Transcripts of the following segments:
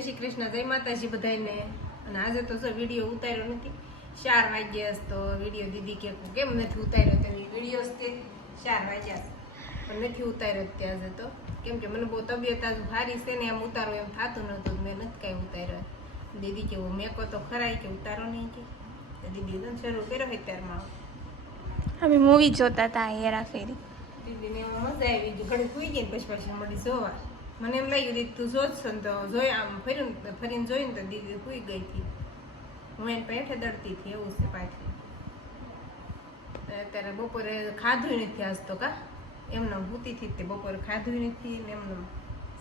જય શ્રી કૃષ્ણ, જય માતાજી બધાને. અને આજે તો જો વિડીયો ઉતાર્યો નથી, 4 વાગ્યા તો વિડીયો દીદી કે કેમ નથી ઉતાર્યો, તો વિડીયો તે 4 વાગ્યા પણ નથી ઉતાર્યો ત્યાં આજે તો, કેમ કે મને બહુ તબિયત આજ ભારી છે ને, એમ ઉતારો એમ થતું નતું, મેં નથી કાંઈ ઉતાર્યો. દીદી કે મેકો તો ખરાય કે ઉતારો નહીં કે દીદી શરૂ કર્યો હોય ત્યારમાં અમે મૂવી જોતા હતા હેરાફેરી. દીદીને એમાં મજા આવી ગઈ, ઘડી સુઈ ગઈ ને પછી મળી જોવા. મને એમ લાગ્યું દીદી તું જોશ ને તો જોઈ આમ ફરીને જોઈને તો દીદી સુઈ ગઈ હતી, હું એને પેઠે દડતી હતી, એવું છે પાછી. અત્યારે બપોરે ખાધું નથી આજ તો, કા એમને ભૂતી હતી તે બપોરે ખાધું નથી ને એમને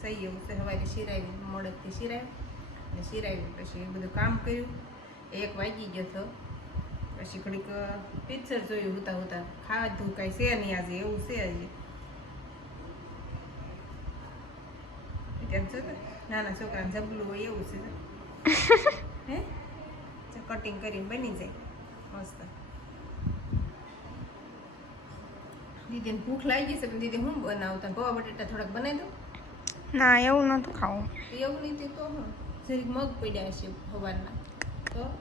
સહી એવું છે. સવારે શિરાવી મોડકથી શિરાવી અને શિરાવી પછી બધું કામ કર્યું, 1 વાગી ગયો હતો. પછી ઘડીક પિક્ચર જોયું હોતા હોતા, ખાધું કાંઈ છે નહીં આજે, એવું છે હજી. નાના છોકરાને જબલું હોય એવું છે હે, કટિંગ કરીને બની જાય મસ્ત. દીદીને ભૂખ લાગી છે પણ દીદી હું બનાવતા પૌવા બટેટા થોડાક બનાવી દઉં. ના એવું નહોતું ખાવું. એવું નહીં તો હું જરીક મગ પડ્યા છે સવારના, તો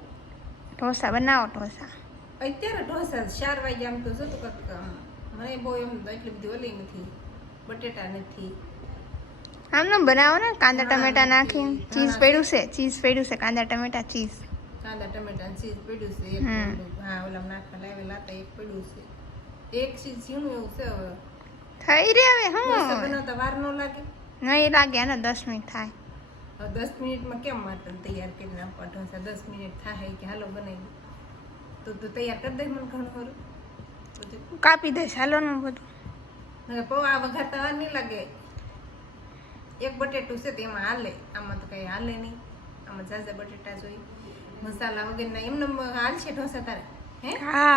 ઢોસા બનાવો. ઢોસા અત્યારે ઢોસા 4 વાગ્યા આમ તો જતું કંઈક મને બહુ એમ એટલી બધી ઓલી નથી, બટેટા નથી. આમ ન બનાવો ને, કાંદા ટમેટા નાખીને. ચીઝ પડ્યું છે, ચીઝ પડ્યું છે, કાંદા ટમેટા ચીઝ. કાંદા ટમેટા ચીઝ પડ્યું છે એક, હા ઓલા નાખવા લાવેલા હતા, એક પડ્યું છે, એક ચીઝ ઝીણું એવું છે. હવે થઈ રે હવે હું બનાવતા વાર ન લાગે. નહીં લાગે ને, 10 મિનિટ થાય. 10 મિનિટમાં કેમ માત્ર તૈયાર કરી નાખવા ઢોસા? 10 મિનિટ થાય કે હાલો બનાવી તો તૈયાર કરી દે. મને ઘણું ખરું બધું કાપી દઈશ, હાલો ને બધું. પૌવા વઘારતા વાર નહીં લાગે. એક બટેટું છે તો એમાં હાલે, આમાં તો કઈ હાલે નહીં. આમાં ઝાઝા બટેટા જોઈ, મસાલા વગરના એમને હાલશે ઢોસા તારે? હે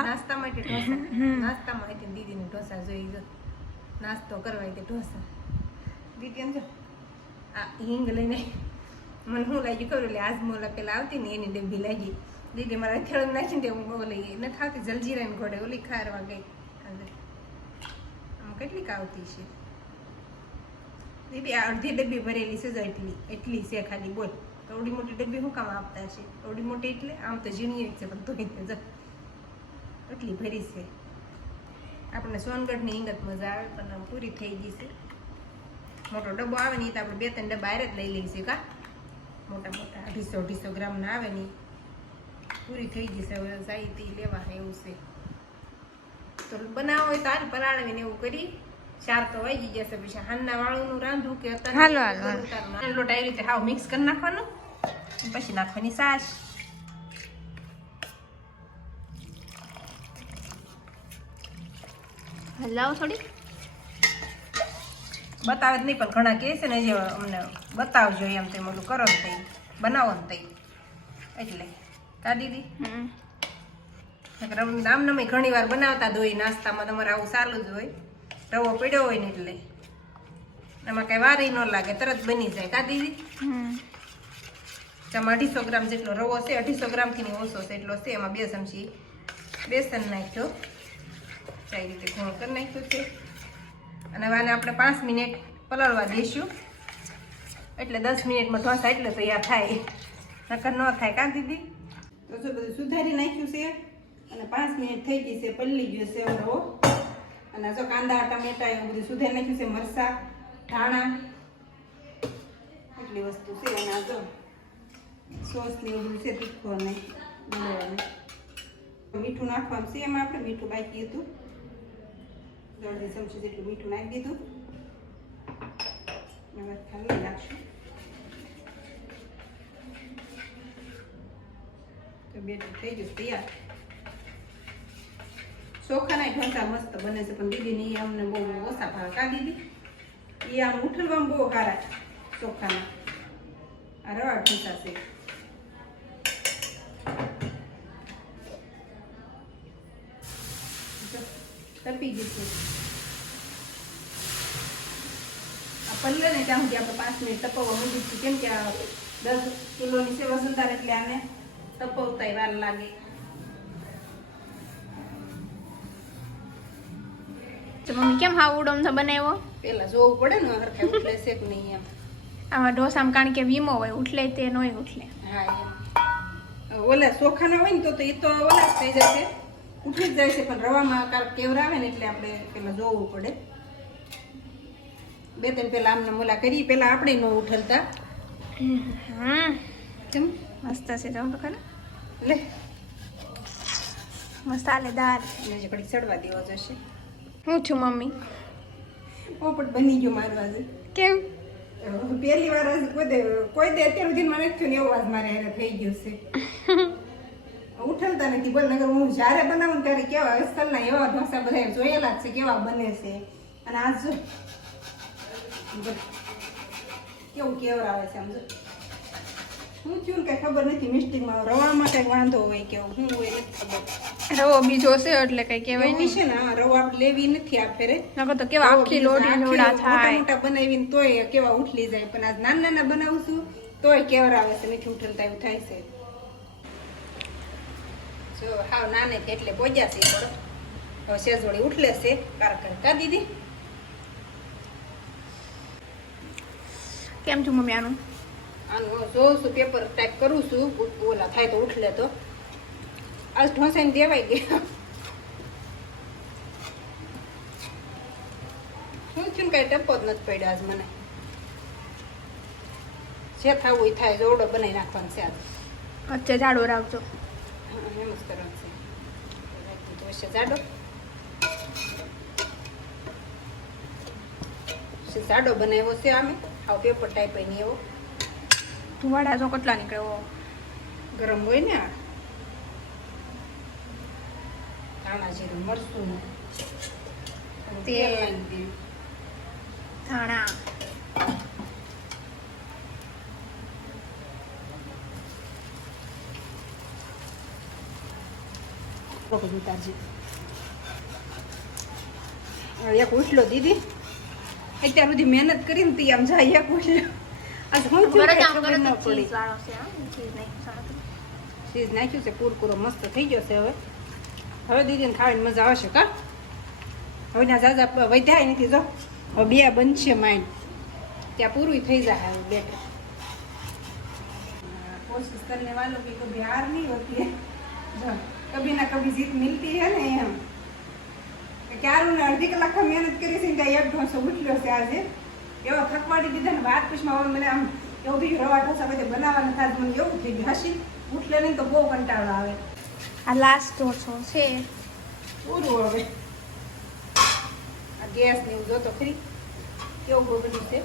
નાસ્તા માટે ઢોસા, નાસ્તામાં હતી દીદીને ઢોસા જોઈ, જો નાસ્તો કરવા તે ઢોસા. દીદી એમ જો આ હિંગ લઈને મને શું લાગ્યું ખબર, એટલે આજમોલા પેલા આવતી ને એની ડબ્બી લાગી. દીદી મારા ખેડૂત નાખીને હું ઓલી નથી આવતી જલજીરાની ઘોડે ઓલી ખારવા ગઈ. આમ કેટલીક આવતી છે દીદી? આ અડધી ડબ્બી ભરેલી છે, જો એટલી છે ખાલી, બોલ. થોડી મોટી ડબ્બી શું કામ આપતા છે? થોડી મોટી એટલે આમ તો ઝીણી જ છે પણ ધોઈને જો એટલી ભરી છે. આપણને સોનગઢની હિંગત મજા આવે પણ પૂરી થઈ ગઈ છે. મોટો ડબ્બો આવે ને એ તો આપણે 2-3 ડબ્બા હારે જ લઈ લઈશું, કા મોટા મોટા 250 ગ્રામના આવે ને પૂરી થઈ ગઈ છે. હવે જાય તે લેવા એવું છે. તો બનાવો હોય તો હાલ પલાળવીને એવું કરી. 4 તો વાગી ગયા છે, પછી હાનના વાળું રાંધવું કે હાલો લોટ આવી રીતે હાવ મિક્સ કરી નાખવાનું, પછી નાખવાની છાશ. હલાવો થોડી. બતાવે જ નહીં પણ ઘણા કહે છે ને જે અમને બતાવજો એમ, તેમ ઓલું કરો ને તઈ બનાવો ને તઈ, એટલે કા દીદી? આમ નમે ઘણી વાર બનાવતા દોઈ નાસ્તામાં તમારે આવું સારું જ હોય. રવો પડ્યો હોય ને એટલે એમાં કઈ વારી ન લાગે, તરત બની જાય, કા દીદી? જેમાં 250 ગ્રામ જેટલો રવો છે, 250 ગ્રામથી ની ઓછો છે એટલો છે. એમાં 2 ચમચી બેસન નાખ્યો, ચાઈ રીતે ઘણું કરી નાખ્યું છે. અને હવે આને આપણે 5 મિનિટ પલાળવા દઈશું, એટલે 10 મિનિટમાં ઢોસા એટલે તૈયાર થાય, નકર ન થાય, કા દીદી? તો જો બધું સુધારી નાખ્યું છે અને 5 મિનિટ થઈ ગઈ છે, પલળી ગયો છે રવો. અને જો કાંદા ટમેટા એવું બધું સુધારી નાખ્યું છે, મરચાં ધાણા એટલી વસ્તુ છે. અને આ જો સોસ ને એવું છે, તીખો ને મીઠું નાખવાનું છે. એમાં આપણે મીઠું બાકી હતું, 1 ચમચી જેટલું મીઠું નાખી દીધું. હવે ખાલી નાખશું તો બેટર થઈ ગયું તૈયાર. ચોખાના ઢોસા મસ્ત બને છે પણ દીદીને એ અમને બહુ ઓછા ભાવે, કા દીદી? એ આમ ઉઠલવામાં બહુ સારા ચોખાના. આ રવા ઢોસા છે. તપી ગયું છે આ પલ્લે ને ત્યાં સુધી આપણે 5 મિનિટ તપવવા મૂકી, કેમ કે આ 10 કિલોની છે વજનદાર, એટલે આને તપવતા વાર લાગે. મમ્મી કેમ હાવ ઉડમ બનાવ્યો? પેલા જોવું પડે ને હરખા ઉઠલે છે કે નહીં એમ. આમાં ઢોસામાં કારણ કે વીમો હોય ઉઠલે તે નોય ઉઠલે. હા એમ ઓલા ચોખાના હોય ને તો એ તો ઓલા જ થઈ જાય છે, ઉઠી જ જાય છે, પણ રવામાં કાંઈક કેવરાવે ને એટલે આપણે પેલા જોવું પડે. 2-3 પેલા આમને મોલા કરી પેલા આપણે ન ઉઠલતા. કેમ મસ્ત છે જો તો ખરા લે મસાલેદાર. એને જે ઘડી ચડવા દેવો જશે. હું છું મમ્મી. પોપટ બની ગયો મારવા છે. કેમ? પહેલી વાર કોઈ દે અત્યાર સુધી મને થયું ને એવો આજ મારે હેરે થઈ ગયો છે. ઉઠલતા નથી બોલ, નગર હું જ્યારે બનાવું ત્યારે કેવા અસ્તલના એવા ઢોસા બધા જોયેલા જ છે કેવા બને છે. અને આજ જો કેવું કેવરાવે છે આમ જો. હું થયું કઈ ખબર નથી, મિસ્ટેકમાં રવામાં કઈ વાંધો હોય કેવું શું હોય નથી ખબર. રવો બીજો છે એટલે કઈ કહેવાય એવું છે ને હા, રવો આપણે લેવી નથી આ ફેરે. નકર તો કેવા આખી લોટી નોડા થાય. મોટા બનાવીને તોય કેવા ઉઠલી જાય, પણ આજ નાના નાના બનાવું છું તોય કેવરાવે છે, નથી ઉઠલતા એવું થાય છે. જો હાવ નાને કે એટલે પોજ્યા છે થોડો. હવે શેજોડી ઉઠલે છે કા દીદી. કેમ છું મમ્મી આનું? આનું જોઉં છું, પેપર ટાઈપ કરું છું, ઓલા થાય તો ઉઠલે તો. આજ ઢોસાઈને દેવાઈ ગયા. શું થયું કઈ ટપો જ નથી પડ્યો આજ મને. જે થવું એ થાય, જોડો બનાવી નાખવાનું છે આજ. વચ્ચે જાડો રાખજો. હા એમ જ કરવાનું છે. રાખી તો હશે જાડો. જાડો બનાવ્યો છે આમે, આવો પેપર ટાઈપ હોય ને એવો. ધુવાડા જો કેટલા નીકળ્યો. ગરમ હોય ને આ ધાણા જીરું મરચું તેલ નાખી દીધું. ધાણા બધું ઉતારજે. એક ઉઠલો દીદી અત્યાર સુધી મહેનત કરીને તી આમ જાય એક ઉઠલો. આજ હું થયું કાંઈ ખબર ન પડી. ચીઝ નાખ્યું છે, કુરકુરો મસ્ત થઈ ગયો છે. હવે દીદીને ખાવાની મજા આવશે કા. હવે ના જાજા વધ્યા નથી જો, હવે 2 બનશે માઇન્ડ ત્યાં પૂરું થઈ જાય. હવે બેટર कोशिश करने वालों की कभी हार नहीं होती है, जो कभी ना कभी जीत मिलती है ने एम. ક્યારું ને અડધી કલાક મહેનત કરી છે ને એક ઢોસો ઉઠલ્યો છે આજે. એવો થકવાડી દીધા ને વાત પૂછમાં મને આમ એવું થઈ ગયું, રવા ઢોસા બધે બનાવવાના થાય મને એવું થઈ ગયું. હસી ઉઠલે નહીં તો બહુ કંટાળો આવે. આ લાસ્ટ ઢોસો છે પૂરું હવે. આ ગેસ ને એવું જોતો ખરી કેવું બગડ્યું છે.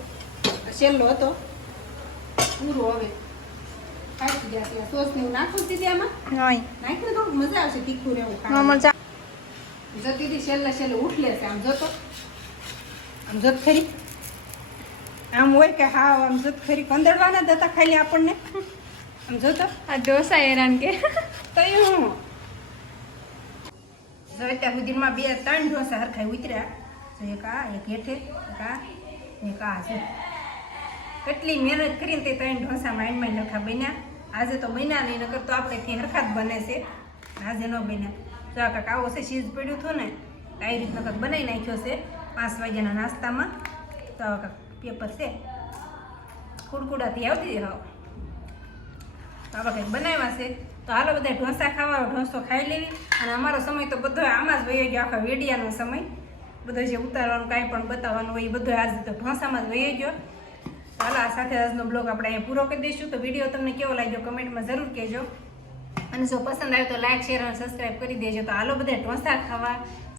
છેલ્લો હતો પૂરો હવે. ખાઈ ગયા છે. સોસ ને એવું નાખું દીધી આમાં નહીં નાખીને તો મજા આવશે તીખું રહેવું ખાવાનું. મજા જો દીદી છેલ્લે ઉઠલે છે આમ જોતો, આમ જોત ખરી આમ હોય કે હા આમ જોત ખરી કંદડવાના જ હતા ખાલી આપણને. આમ જોતો આ ઢોસા હેરાન કે તયું જો અત્યાર સુધીમાં 2-3 ઢોસા હરખાઈ ઉતર્યા. જો એક આ એક હેઠે એક આ છે. કેટલી મહેનત કરીને તે 3 ઢોસા માંડ નખા બન્યા. આજે તો બન્યા નહીં, નકર તો આપણે હરખા જ બને છે. આજે ન બન્યા. જો આ કાંક આવો છે ચીઝ પડ્યું હતું ને આવી રીતના કાંક બનાવી નાખ્યો છે 5 વાગ્યાના નાસ્તામાં. તો આવા કાંક પેપર છે કુડકુડાથી આવતી હાવ. તો આવા કંઈક બનાવ્યા છે. તો હાલો બધા ઢોસા ખાવા, ઢોસો ખાઈ લેવી. અને અમારો સમય તો બધો આમાં જ વહી ગયો, આખા વેડિયાનો સમય. બધો જે ઉતારવાનું કાંઈ પણ બતાવવાનું હોય એ બધો આજે તો ઢોસામાં જ વહી ગયો. ચાલો આ સાથે આજનો બ્લોગ આપણે અહીંયા પૂરો કરી દઈશું. તો વિડીયો તમને કેવો લાગ્યો કમેન્ટમાં જરૂર કહેજો. અને જો પસંદ આવ્યો તો લાઈક, શેર અને સબસ્ક્રાઈબ કરી દેજો. તો હાલો બધા ઢોસા ખાવા.